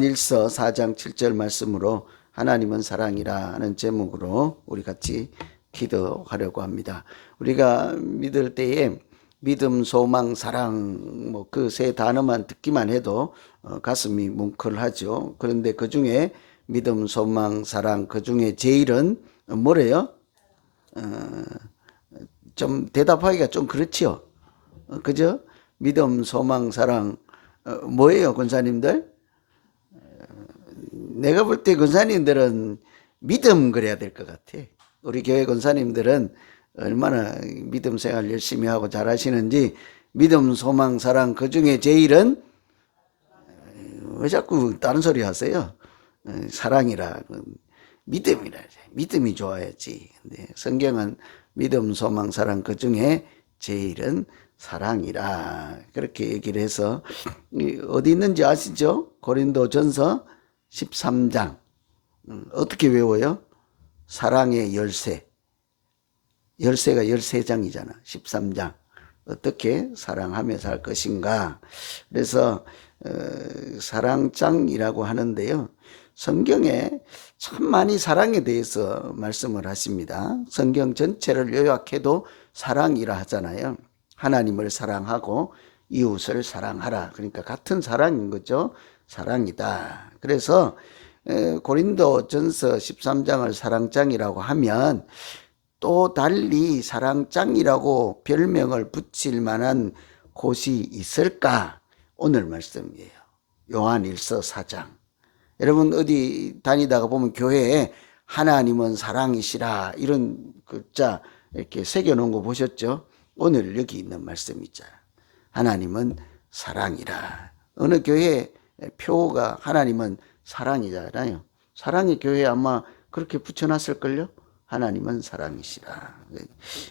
요한일서 4장 7절 말씀으로 하나님은 사랑이라 는 제목으로 우리 같이 기도하려고 합니다. 우리가 믿을 때에 믿음, 소망, 사랑 그 세 단어만 듣기만 해도 가슴이 뭉클하죠. 그런데 그 중에 믿음, 소망, 사랑 그 중에 제일은 뭐래요? 좀 대답하기가 좀 그렇지요. 그죠? 믿음, 소망, 사랑 뭐예요, 권사님들? 내가 볼 때 권사님들은 믿음 그래야 될 것 같아. 우리 교회 권사님들은 얼마나 믿음 생활 열심히 하고 잘하시는지. 믿음, 소망, 사랑 그 중에 제일은 왜 자꾸 다른 소리 하세요? 사랑이라, 믿음이라. 믿음이 좋아야지. 근데 성경은 믿음, 소망, 사랑 그 중에 제일은 사랑이라 그렇게 얘기를 해서, 어디 있는지 아시죠? 고린도전서 13장. 어떻게 외워요? 사랑의 열쇠. 열쇠가 13장이잖아. 13장. 어떻게 사랑하며 살 것인가. 그래서 사랑장이라고 하는데요. 성경에 참 많이 사랑에 대해서 말씀을 하십니다. 성경 전체를 요약해도 사랑이라 하잖아요. 하나님을 사랑하고 이웃을 사랑하라. 그러니까 같은 사랑인 거죠. 사랑이다. 그래서 고린도전서 13장을 사랑장이라고 하면 또 달리 사랑장이라고 별명을 붙일 만한 곳이 있을까? 오늘 말씀이에요. 요한일서 4장. 여러분 어디 다니다가 보면 교회에 하나님은 사랑이시라 이런 글자 이렇게 새겨놓은 거 보셨죠? 오늘 여기 있는 말씀 있잖아요. 하나님은 사랑이라. 어느 교회 표가 하나님은 사랑이잖아요. 사랑의 교회에 아마 그렇게 붙여놨을걸요? 하나님은 사랑이시라.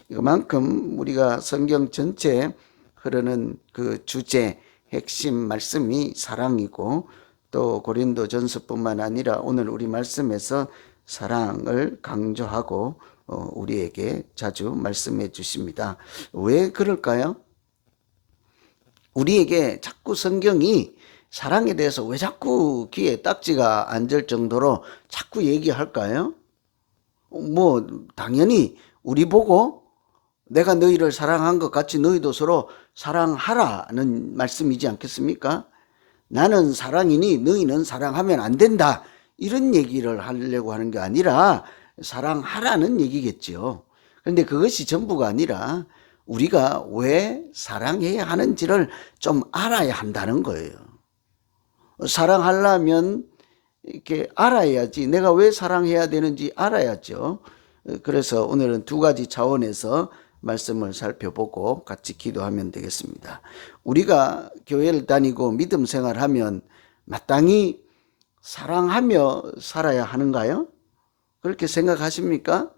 이만큼 우리가 성경 전체에 흐르는 그 주제, 핵심 말씀이 사랑이고, 또 고린도전서뿐만 아니라 오늘 우리 말씀에서 사랑을 강조하고 우리에게 자주 말씀해 주십니다. 왜 그럴까요? 우리에게 자꾸 성경이 사랑에 대해서 왜 자꾸 귀에 딱지가 앉을 정도로 자꾸 얘기할까요? 당연히 우리 보고 내가 너희를 사랑한 것 같이 너희도 서로 사랑하라는 말씀이지 않겠습니까? 나는 사랑이니 너희는 사랑하면 안 된다. 이런 얘기를 하려고 하는 게 아니라 사랑하라는 얘기겠죠. 그런데 그것이 전부가 아니라 우리가 왜 사랑해야 하는지를 좀 알아야 한다는 거예요. 사랑하려면 이렇게 알아야지. 내가 왜 사랑해야 되는지 알아야죠. 그래서 오늘은 두 가지 차원에서 말씀을 살펴보고 같이 기도하면 되겠습니다. 우리가 교회를 다니고 믿음 생활하면 마땅히 사랑하며 살아야 하는가요? 그렇게 생각하십니까?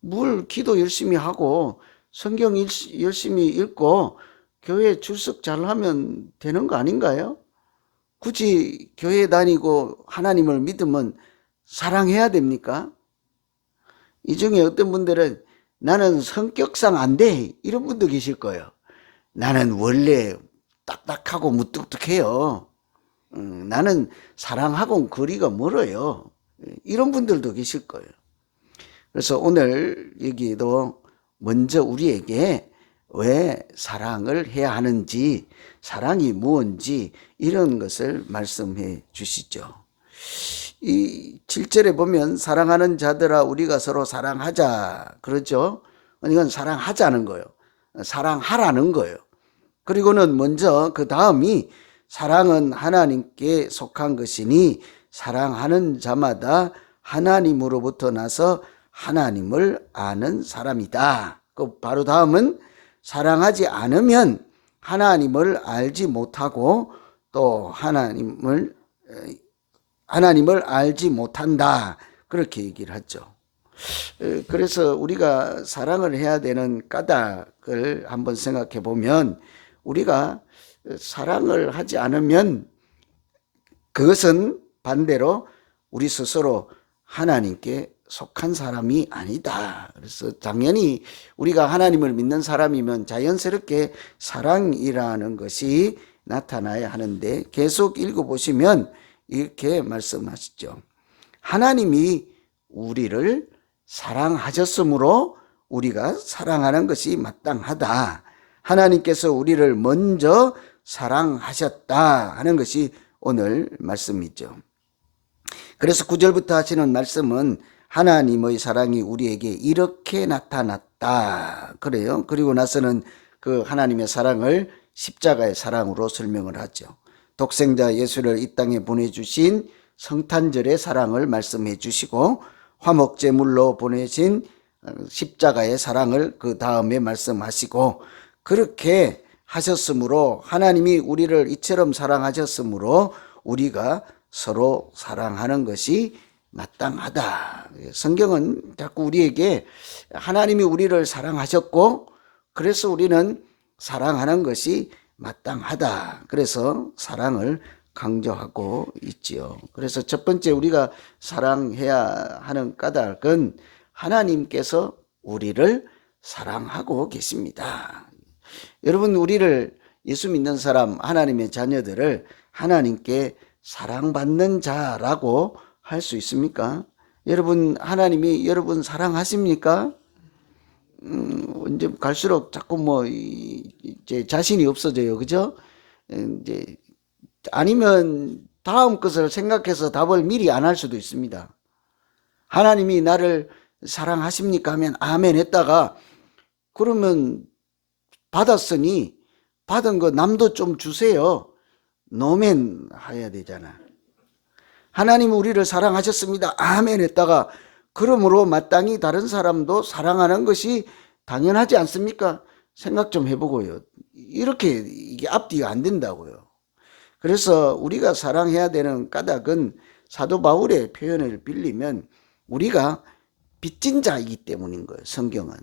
뭘 기도 열심히 하고 성경 열심히 읽고 교회 출석 잘하면 되는 거 아닌가요? 굳이 교회 다니고 하나님을 믿으면 사랑해야 됩니까? 이 중에 어떤 분들은 나는 성격상 안 돼. 이런 분도 계실 거예요. 나는 원래 딱딱하고 무뚝뚝해요. 나는 사랑하고는 거리가 멀어요. 이런 분들도 계실 거예요. 그래서 오늘 여기도 먼저 우리에게 왜 사랑을 해야 하는지, 사랑이 무엇인지 이런 것을 말씀해 주시죠. 이 7절에 보면 사랑하는 자들아 우리가 서로 사랑하자 그러죠. 이건 사랑하자는 거예요. 사랑하라는 거예요. 그리고는 먼저 그 다음이 사랑은 하나님께 속한 것이니 사랑하는 자마다 하나님으로부터 나서 하나님을 아는 사람이다. 그 바로 다음은 사랑하지 않으면 하나님을 알지 못하고 또 하나님을 알지 못한다. 그렇게 얘기를 하죠. 그래서 우리가 사랑을 해야 되는 까닭을 한번 생각해 보면, 우리가 사랑을 하지 않으면 그것은 반대로 우리 스스로 하나님께 속한 사람이 아니다. 그래서 당연히 우리가 하나님을 믿는 사람이면 자연스럽게 사랑이라는 것이 나타나야 하는데, 계속 읽어보시면 이렇게 말씀하시죠. 하나님이 우리를 사랑하셨으므로 우리가 사랑하는 것이 마땅하다. 하나님께서 우리를 먼저 사랑하셨다 하는 것이 오늘 말씀이죠. 그래서 9절부터 하시는 말씀은 하나님의 사랑이 우리에게 이렇게 나타났다 그래요. 그리고 나서는 그 하나님의 사랑을 십자가의 사랑으로 설명을 하죠. 독생자 예수를 이 땅에 보내주신 성탄절의 사랑을 말씀해 주시고 화목제물로 보내신 십자가의 사랑을 그 다음에 말씀하시고, 그렇게 하셨으므로 하나님이 우리를 이처럼 사랑하셨으므로 우리가 서로 사랑하는 것이 마땅하다. 성경은 자꾸 우리에게 하나님이 우리를 사랑하셨고 그래서 우리는 사랑하는 것이 마땅하다. 그래서 사랑을 강조하고 있지요. 그래서 첫 번째 우리가 사랑해야 하는 까닭은 하나님께서 우리를 사랑하고 계십니다. 여러분, 우리를 예수 믿는 사람, 하나님의 자녀들을 하나님께 사랑받는 자라고 할 수 있습니까? 여러분, 하나님이 여러분 사랑하십니까? 이제 갈수록 자꾸 이제 자신이 없어져요. 그죠? 이제 아니면 다음 것을 생각해서 답을 미리 안 할 수도 있습니다. 하나님이 나를 사랑하십니까 하면 아멘 했다가, 그러면 받았으니 받은 거 남도 좀 주세요. 노멘 해야 되잖아. 하나님은 우리를 사랑하셨습니다. 아멘 했다가 그러므로 마땅히 다른 사람도 사랑하는 것이 당연하지 않습니까? 생각 좀 해보고요. 이렇게 이게 앞뒤가 안 된다고요. 그래서 우리가 사랑해야 되는 까닭은 사도 바울의 표현을 빌리면 우리가 빚진 자이기 때문인 거예요. 성경은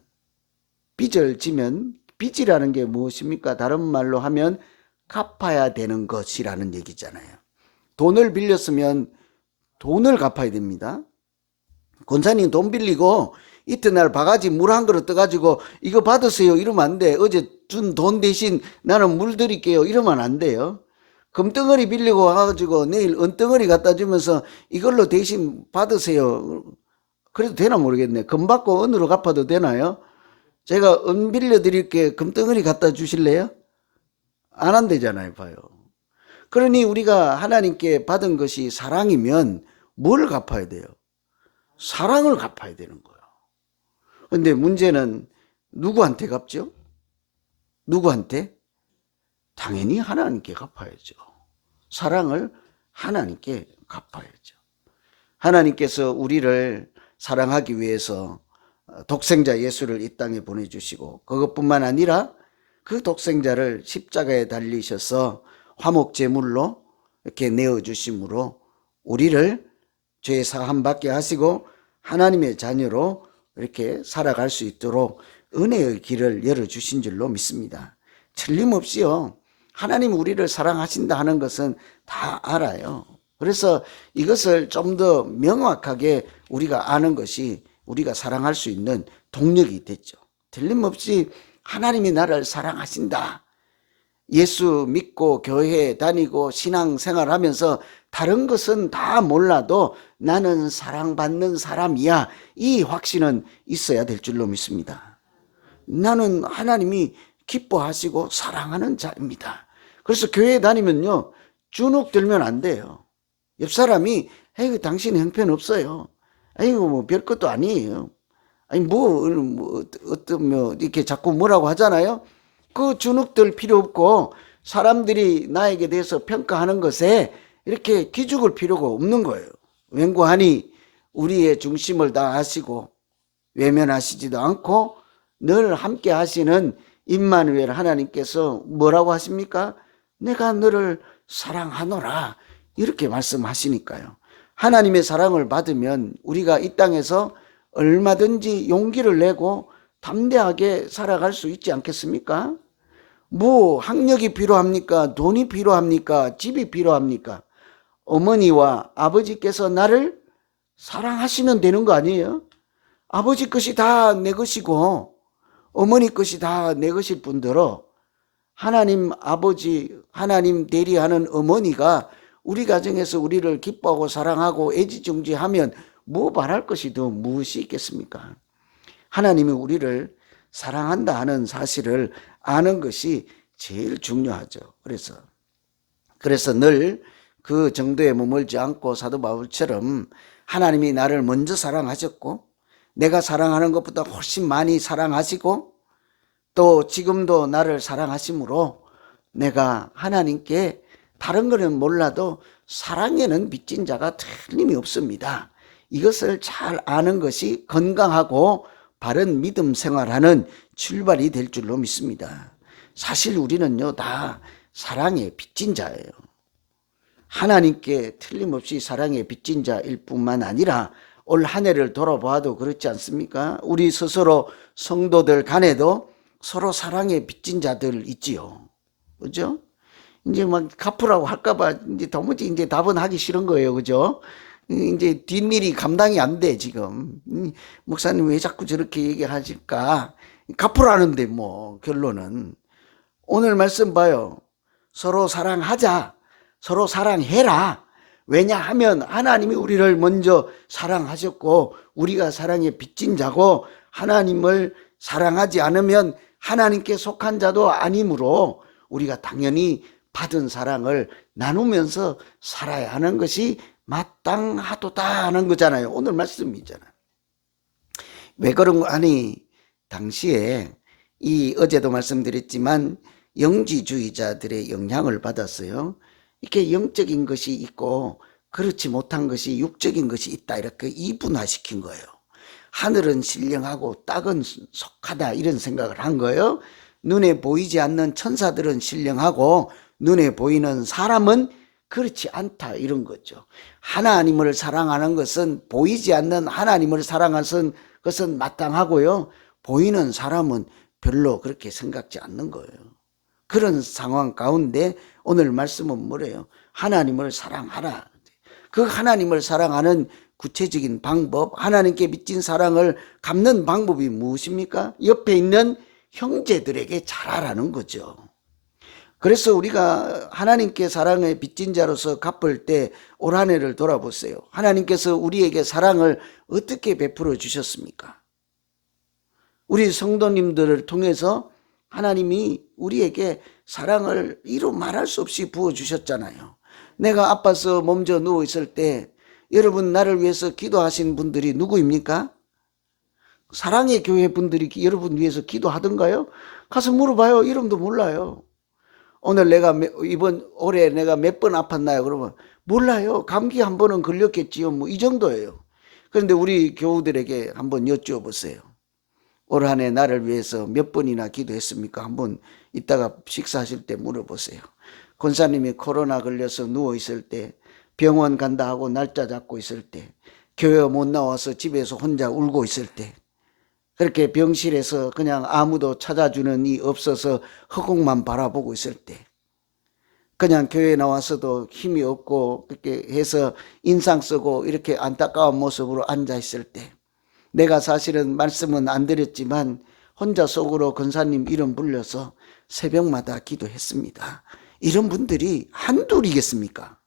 빚을 지면, 빚이라는 게 무엇입니까? 다른 말로 하면 갚아야 되는 것이라는 얘기잖아요. 돈을 빌렸으면 돈을 갚아야 됩니다. 권사님 돈 빌리고 이튿날 바가지 물 한 그릇 떠가지고 이거 받으세요 이러면 안 돼. 어제 준 돈 대신 나는 물 드릴게요 이러면 안 돼요. 금덩어리 빌리고 와가지고 내일 은덩어리 갖다 주면서 이걸로 대신 받으세요. 그래도 되나 모르겠네. 금 받고 은으로 갚아도 되나요? 제가 은 빌려드릴게 금덩어리 갖다 주실래요? 안 한대잖아요. 봐요. 그러니 우리가 하나님께 받은 것이 사랑이면 뭘 갚아야 돼요? 사랑을 갚아야 되는 거예요. 근데 문제는 누구한테 갚죠? 누구한테? 당연히 하나님께 갚아야죠. 사랑을 하나님께 갚아야죠. 하나님께서 우리를 사랑하기 위해서 독생자 예수를 이 땅에 보내주시고, 그것뿐만 아니라 그 독생자를 십자가에 달리셔서 화목제물로 이렇게 내어주심으로 우리를 죄 사함 받게 하시고 하나님의 자녀로 이렇게 살아갈 수 있도록 은혜의 길을 열어주신 줄로 믿습니다. 틀림없이요, 하나님 우리를 사랑하신다 하는 것은 다 알아요. 그래서 이것을 좀 더 명확하게 우리가 아는 것이 우리가 사랑할 수 있는 동력이 됐죠. 틀림없이 하나님이 나를 사랑하신다. 예수 믿고 교회 다니고 신앙생활 하면서 다른 것은 다 몰라도 나는 사랑받는 사람이야. 이 확신은 있어야 될 줄로 믿습니다. 나는 하나님이 기뻐하시고 사랑하는 자입니다. 그래서 교회 다니면요, 주눅 들면 안 돼요. 옆 사람이 에이 당신 형편없어요. 아이고 뭐 별것도 아니에요. 아니 이렇게 자꾸 뭐라고 하잖아요. 그 주눅들 필요 없고 사람들이 나에게 대해서 평가하는 것에 이렇게 기죽을 필요가 없는 거예요. 웬고하니 우리의 중심을 다 아시고 외면하시지도 않고 늘 함께 하시는 임마누엘 하나님께서 뭐라고 하십니까? 내가 너를 사랑하노라 이렇게 말씀하시니까요. 하나님의 사랑을 받으면 우리가 이 땅에서 얼마든지 용기를 내고 담대하게 살아갈 수 있지 않겠습니까? 뭐 학력이 필요합니까? 돈이 필요합니까? 집이 필요합니까? 어머니와 아버지께서 나를 사랑하시면 되는 거 아니에요? 아버지 것이 다 내 것이고 어머니 것이 다 내 것일 뿐더러 하나님 아버지, 하나님 대리하는 어머니가 우리 가정에서 우리를 기뻐하고 사랑하고 애지중지하면 뭐 바랄 것이 더 무엇이 있겠습니까? 하나님이 우리를 사랑한다 하는 사실을 아는 것이 제일 중요하죠. 그래서 늘 그 정도에 머물지 않고 사도 바울처럼 하나님이 나를 먼저 사랑하셨고 내가 사랑하는 것보다 훨씬 많이 사랑하시고 또 지금도 나를 사랑하심으로 내가 하나님께 다른 거는 몰라도 사랑에는 빚진 자가 틀림이 없습니다. 이것을 잘 아는 것이 건강하고 바른 믿음 생활하는 출발이 될 줄로 믿습니다. 사실 우리는요 다 사랑에 빚진 자예요. 하나님께 틀림없이 사랑에 빚진 자일 뿐만 아니라 올 한 해를 돌아봐도 그렇지 않습니까? 우리 스스로 성도들 간에도 서로 사랑에 빚진 자들 있지요. 그죠? 이제 막 갚으라고 할까봐 이제 도무지 이제 답은 하기 싫은 거예요. 그죠? 이제 뒷일이 감당이 안 돼, 지금. 목사님 왜 자꾸 저렇게 얘기하실까? 갚으라는데 뭐, 결론은. 오늘 말씀 봐요. 서로 사랑하자. 서로 사랑해라. 왜냐하면 하나님이 우리를 먼저 사랑하셨고 우리가 사랑에 빚진 자고 하나님을 사랑하지 않으면 하나님께 속한 자도 아니므로 우리가 당연히 받은 사랑을 나누면서 살아야 하는 것이 마땅하도다 하는 거잖아요. 오늘 말씀이잖아요. 왜 그런 거 아니? 당시에 어제도 말씀드렸지만 영지주의자들의 영향을 받았어요. 이렇게 영적인 것이 있고 그렇지 못한 것이 육적인 것이 있다 이렇게 이분화시킨 거예요. 하늘은 신령하고 땅은 속하다 이런 생각을 한 거예요. 눈에 보이지 않는 천사들은 신령하고 눈에 보이는 사람은 그렇지 않다 이런 거죠. 하나님을 사랑하는 것은 보이지 않는 하나님을 사랑하는 것은 마땅하고요. 보이는 사람은 별로 그렇게 생각지 않는 거예요. 그런 상황 가운데 오늘 말씀은 뭐래요? 하나님을 사랑하라. 그 하나님을 사랑하는 구체적인 방법, 하나님께 빚진 사랑을 갚는 방법이 무엇입니까? 옆에 있는 형제들에게 잘하라는 거죠. 그래서 우리가 하나님께 사랑에 빚진 자로서 갚을 때 올 한 해를 돌아보세요. 하나님께서 우리에게 사랑을 어떻게 베풀어 주셨습니까? 우리 성도님들을 통해서 하나님이 우리에게 사랑을 이루 말할 수 없이 부어주셨잖아요. 내가 아파서 몸져 누워있을 때 여러분 나를 위해서 기도하신 분들이 누구입니까? 사랑의 교회 분들이 여러분 위해서 기도하던가요? 가서 물어봐요. 이름도 몰라요. 오늘 이번 올해 내가 몇 번 아팠나요? 그러면 몰라요. 감기 한 번은 걸렸겠지요. 뭐 이 정도예요. 그런데 우리 교우들에게 한번 여쭈어보세요. 올 한 해 나를 위해서 몇 번이나 기도했습니까? 한번 이따가 식사하실 때 물어보세요. 권사님이 코로나 걸려서 누워있을 때, 병원 간다 하고 날짜 잡고 있을 때, 교회 못 나와서 집에서 혼자 울고 있을 때, 그렇게 병실에서 그냥 아무도 찾아주는 이 없어서 허공만 바라보고 있을 때, 그냥 교회 나와서도 힘이 없고 그렇게 해서 인상 쓰고 이렇게 안타까운 모습으로 앉아 있을 때, 내가 사실은 말씀은 안 드렸지만 혼자 속으로 권사님 이름 불려서 새벽마다 기도했습니다. 이런 분들이 한둘이겠습니까?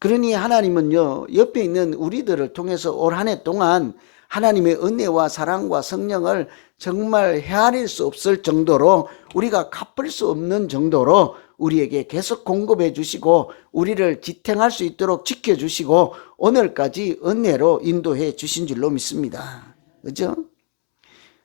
그러니 하나님은요 옆에 있는 우리들을 통해서 올 한 해 동안 하나님의 은혜와 사랑과 성령을 정말 헤아릴 수 없을 정도로 우리가 갚을 수 없는 정도로 우리에게 계속 공급해 주시고 우리를 지탱할 수 있도록 지켜주시고 오늘까지 은혜로 인도해 주신 줄로 믿습니다. 그죠?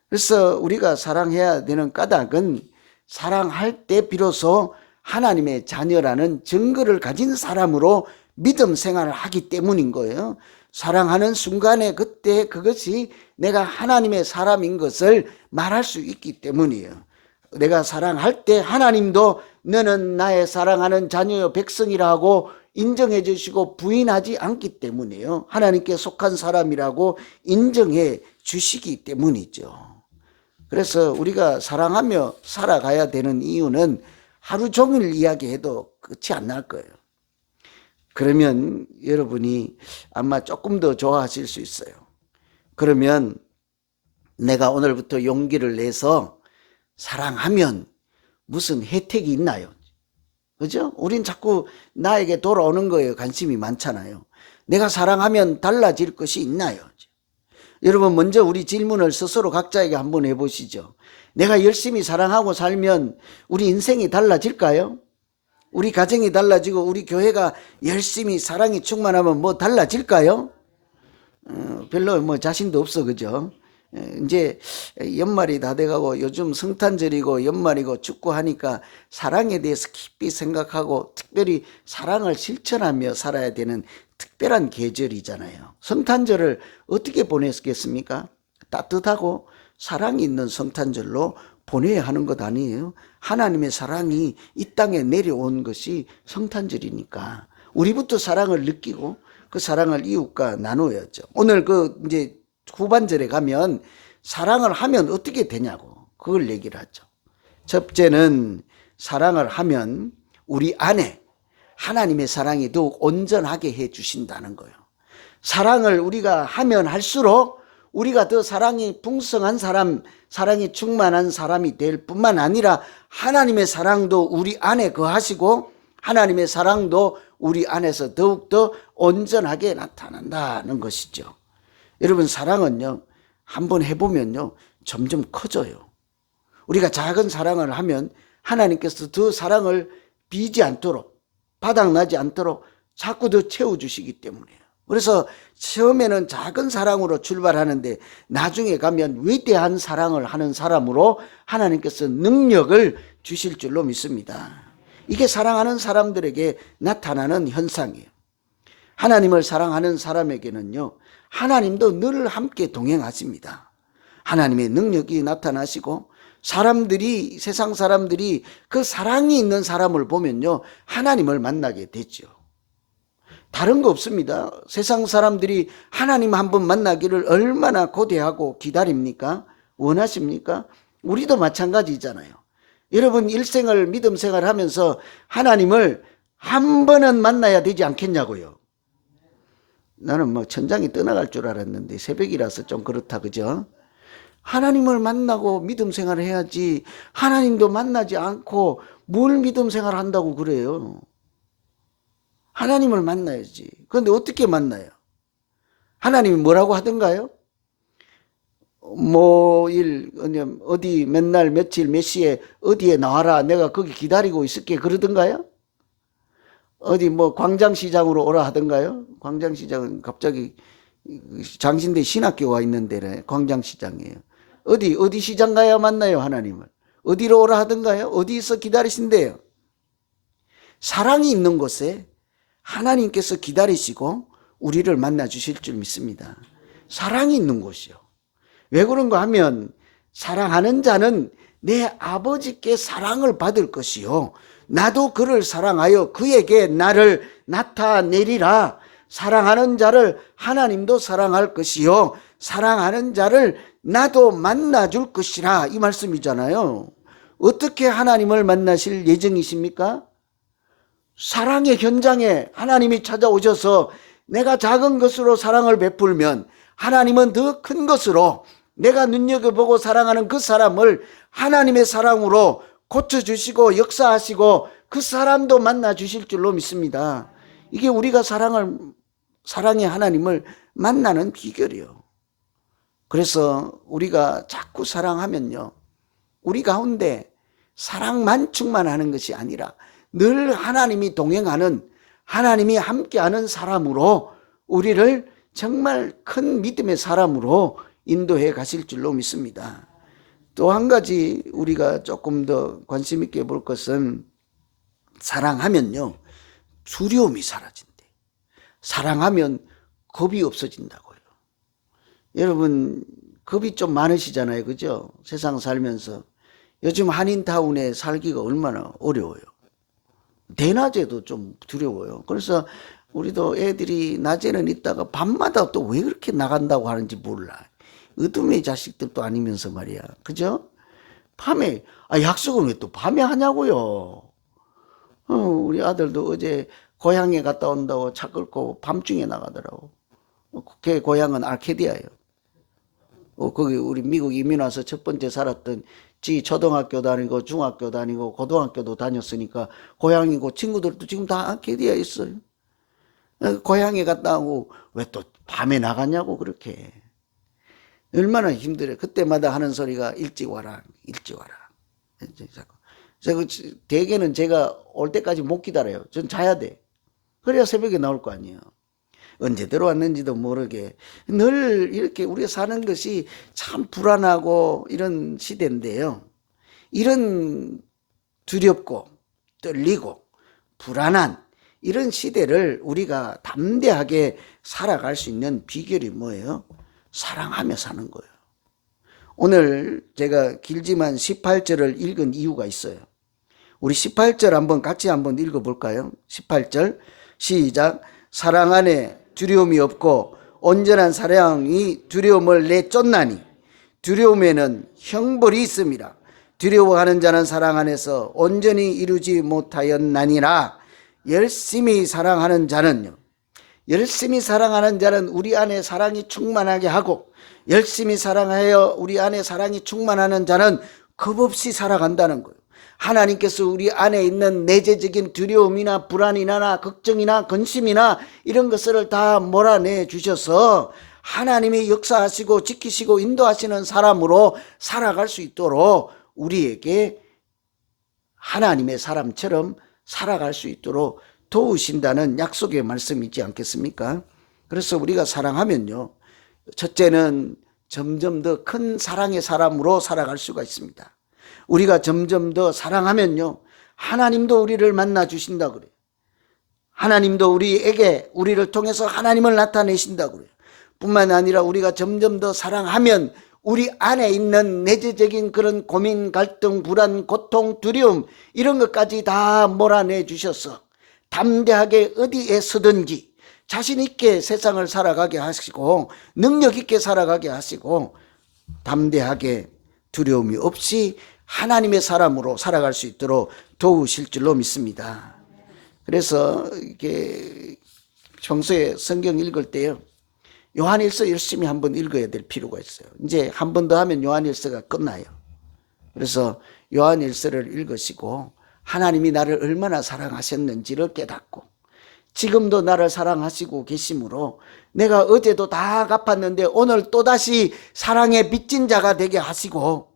그래서 우리가 사랑해야 되는 까닭은 사랑할 때 비로소 하나님의 자녀라는 증거를 가진 사람으로 믿음 생활을 하기 때문인 거예요. 사랑하는 순간에 그때 그것이 내가 하나님의 사람인 것을 말할 수 있기 때문이에요. 내가 사랑할 때 하나님도 너는 나의 사랑하는 자녀여 백성이라고 인정해 주시고 부인하지 않기 때문이에요. 하나님께 속한 사람이라고 인정해 주시기 때문이죠. 그래서 우리가 사랑하며 살아가야 되는 이유는 하루 종일 이야기해도 끝이 안 날 거예요. 그러면 여러분이 아마 조금 더 좋아하실 수 있어요. 그러면 내가 오늘부터 용기를 내서 사랑하면 무슨 혜택이 있나요? 그죠? 우린 자꾸 나에게 돌아오는 거에 관심이 많잖아요. 내가 사랑하면 달라질 것이 있나요? 여러분, 먼저 우리 질문을 스스로 각자에게 한번 해보시죠. 내가 열심히 사랑하고 살면 우리 인생이 달라질까요? 우리 가정이 달라지고 우리 교회가 열심히 사랑이 충만하면 뭐 달라질까요? 별로 뭐 자신도 없어, 그죠? 이제 연말이 다 돼가고 요즘 성탄절이고 연말이고 축구하니까 사랑에 대해서 깊이 생각하고 특별히 사랑을 실천하며 살아야 되는 특별한 계절이잖아요. 성탄절을 어떻게 보냈겠습니까? 따뜻하고 사랑이 있는 성탄절로 보내야 하는 것 아니에요? 하나님의 사랑이 이 땅에 내려온 것이 성탄절이니까 우리부터 사랑을 느끼고 그 사랑을 이웃과 나누어야죠. 오늘 이제 후반절에 가면 사랑을 하면 어떻게 되냐고 그걸 얘기를 하죠. 첫째는 사랑을 하면 우리 안에 하나님의 사랑이 더욱 온전하게 해 주신다는 거예요. 사랑을 우리가 하면 할수록 우리가 더 사랑이 풍성한 사람, 사랑이 충만한 사람이 될 뿐만 아니라 하나님의 사랑도 우리 안에 거하시고 하나님의 사랑도 우리 안에서 더욱더 온전하게 나타난다는 것이죠. 여러분, 사랑은요, 한번 해보면요, 점점 커져요. 우리가 작은 사랑을 하면 하나님께서 더 사랑을 비지 않도록, 바닥나지 않도록 자꾸 더 채워주시기 때문이에요. 그래서 처음에는 작은 사랑으로 출발하는데 나중에 가면 위대한 사랑을 하는 사람으로 하나님께서 능력을 주실 줄로 믿습니다. 이게 사랑하는 사람들에게 나타나는 현상이에요. 하나님을 사랑하는 사람에게는요, 하나님도 늘 함께 동행하십니다. 하나님의 능력이 나타나시고 세상 사람들이 그 사랑이 있는 사람을 보면요, 하나님을 만나게 되죠. 다른 거 없습니다. 세상 사람들이 하나님 한번 만나기를 얼마나 고대하고 기다립니까? 원하십니까? 우리도 마찬가지잖아요. 여러분, 일생을 믿음 생활하면서 하나님을 한 번은 만나야 되지 않겠냐고요. 나는 뭐 천장이 떠나갈 줄 알았는데 새벽이라서 좀 그렇다, 그죠? 하나님을 만나고 믿음 생활을 해야지 하나님도 만나지 않고 뭘 믿음 생활을 한다고 그래요. 하나님을 만나야지. 그런데 어떻게 만나요? 하나님이 뭐라고 하던가요? 뭐일 어디 맨날 며칠 몇 시에 어디에 나와라, 내가 거기 기다리고 있을게, 그러던가요? 어디 뭐 광장시장으로 오라 하던가요? 광장시장은 갑자기 장신대 신학교가 있는 데래. 광장시장이에요. 어디 시장 가야 만나요, 하나님을? 어디로 오라 하던가요? 어디서 기다리신대요? 사랑이 있는 곳에 하나님께서 기다리시고 우리를 만나 주실 줄 믿습니다. 사랑이 있는 곳이요. 왜 그런가 하면 사랑하는 자는 내 아버지께 사랑을 받을 것이요, 나도 그를 사랑하여 그에게 나를 나타내리라. 사랑하는 자를 하나님도 사랑할 것이요, 사랑하는 자를 나도 만나줄 것이라, 이 말씀이잖아요. 어떻게 하나님을 만나실 예정이십니까? 사랑의 현장에 하나님이 찾아오셔서 내가 작은 것으로 사랑을 베풀면 하나님은 더 큰 것으로 내가 눈여겨보고 사랑하는 그 사람을 하나님의 사랑으로 고쳐주시고 역사하시고 그 사람도 만나주실 줄로 믿습니다. 이게 우리가 사랑의 하나님을 만나는 비결이에요. 그래서 우리가 자꾸 사랑하면요, 우리 가운데 사랑만 충만하는 것이 아니라 늘 하나님이 동행하는, 하나님이 함께하는 사람으로 우리를 정말 큰 믿음의 사람으로 인도해 가실 줄로 믿습니다. 또 한 가지 우리가 조금 더 관심 있게 볼 것은, 사랑하면요, 두려움이 사라진대. 사랑하면 겁이 없어진다고요. 여러분, 겁이 좀 많으시잖아요, 그죠? 세상 살면서. 요즘 한인타운에 살기가 얼마나 어려워요. 대낮에도 좀 두려워요. 그래서 우리도 애들이 낮에는 있다가 밤마다 또 왜 그렇게 나간다고 하는지 몰라. 어둠의 자식들도 아니면서 말이야, 그죠? 밤에, 약속은 왜 또 밤에 하냐고요. 우리 아들도 어제 고향에 갔다 온다고 차 끌고 밤중에 나가더라고. 걔 고향은 아르케디아예요. 거기 우리 미국 이민 와서 첫 번째 살았던 지 초등학교 다니고 중학교 다니고 고등학교도 다녔으니까 고향이고 친구들도 지금 다 캐디에 있어요. 고향에 갔다 오고 왜 또 밤에 나갔냐고 그렇게. 얼마나 힘들어요. 그때마다 하는 소리가 일찍 와라, 일찍 와라. 제가 대개는 제가 올 때까지 못 기다려요. 전 자야 돼. 그래야 새벽에 나올 거 아니에요. 언제 들어왔는지도 모르게 늘 이렇게 우리가 사는 것이 참 불안하고 이런 시대인데요. 이런 두렵고 떨리고 불안한 이런 시대를 우리가 담대하게 살아갈 수 있는 비결이 뭐예요? 사랑하며 사는 거예요. 오늘 제가 길지만 18절을 읽은 이유가 있어요. 우리 18절 한번 같이 한번 읽어볼까요? 18절 시작. 사랑 안에 두려움이 없고 온전한 사랑이 두려움을 내쫓나니 두려움에는 형벌이 있습니다. 두려워하는 자는 사랑 안에서 온전히 이루지 못하였나니라. 열심히 사랑하는 자는요. 열심히 사랑하는 자는 우리 안에 사랑이 충만하게 하고 열심히 사랑하여 우리 안에 사랑이 충만하는 자는 겁없이 살아간다는 거예요. 하나님께서 우리 안에 있는 내재적인 두려움이나 불안이나 걱정이나 근심이나 이런 것을 다 몰아내 주셔서 하나님이 역사하시고 지키시고 인도하시는 사람으로 살아갈 수 있도록 우리에게 하나님의 사람처럼 살아갈 수 있도록 도우신다는 약속의 말씀이지 않겠습니까? 그래서 우리가 사랑하면요, 첫째는 점점 더 큰 사랑의 사람으로 살아갈 수가 있습니다. 우리가 점점 더 사랑하면요, 하나님도 우리를 만나 주신다 그래요. 하나님도 우리를 통해서 하나님을 나타내신다 그래요. 뿐만 아니라 우리가 점점 더 사랑하면 우리 안에 있는 내재적인 그런 고민, 갈등, 불안, 고통, 두려움 이런 것까지 다 몰아내 주셔서 담대하게 어디에 서든지 자신 있게 세상을 살아가게 하시고 능력 있게 살아가게 하시고 담대하게 두려움이 없이 하나님의 사람으로 살아갈 수 있도록 도우실 줄로 믿습니다. 그래서 이게 평소에 성경 읽을 때요, 요한일서 열심히 한번 읽어야 될 필요가 있어요. 이제 한 번 더 하면 요한일서가 끝나요. 그래서 요한일서를 읽으시고 하나님이 나를 얼마나 사랑하셨는지를 깨닫고 지금도 나를 사랑하시고 계시므로 내가 어제도 다 갚았는데 오늘 또다시 사랑에 빚진 자가 되게 하시고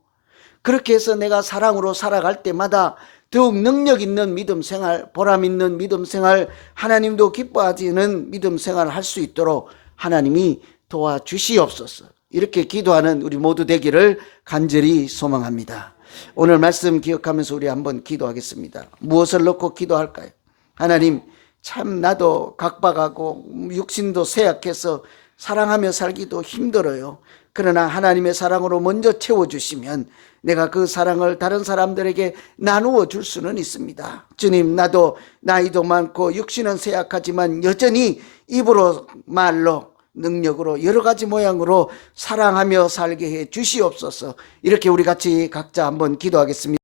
그렇게 해서 내가 사랑으로 살아갈 때마다 더욱 능력 있는 믿음 생활, 보람 있는 믿음 생활, 하나님도 기뻐하시는 믿음 생활을 할 수 있도록 하나님이 도와주시옵소서. 이렇게 기도하는 우리 모두 되기를 간절히 소망합니다. 오늘 말씀 기억하면서 우리 한번 기도하겠습니다. 무엇을 놓고 기도할까요? 하나님, 참 나도 각박하고 육신도 쇠약해서 사랑하며 살기도 힘들어요. 그러나 하나님의 사랑으로 먼저 채워주시면 내가 그 사랑을 다른 사람들에게 나누어 줄 수는 있습니다. 주님, 나도 나이도 많고 육신은 쇠약하지만 여전히 입으로 말로 능력으로 여러 가지 모양으로 사랑하며 살게 해 주시옵소서. 이렇게 우리 같이 각자 한번 기도하겠습니다.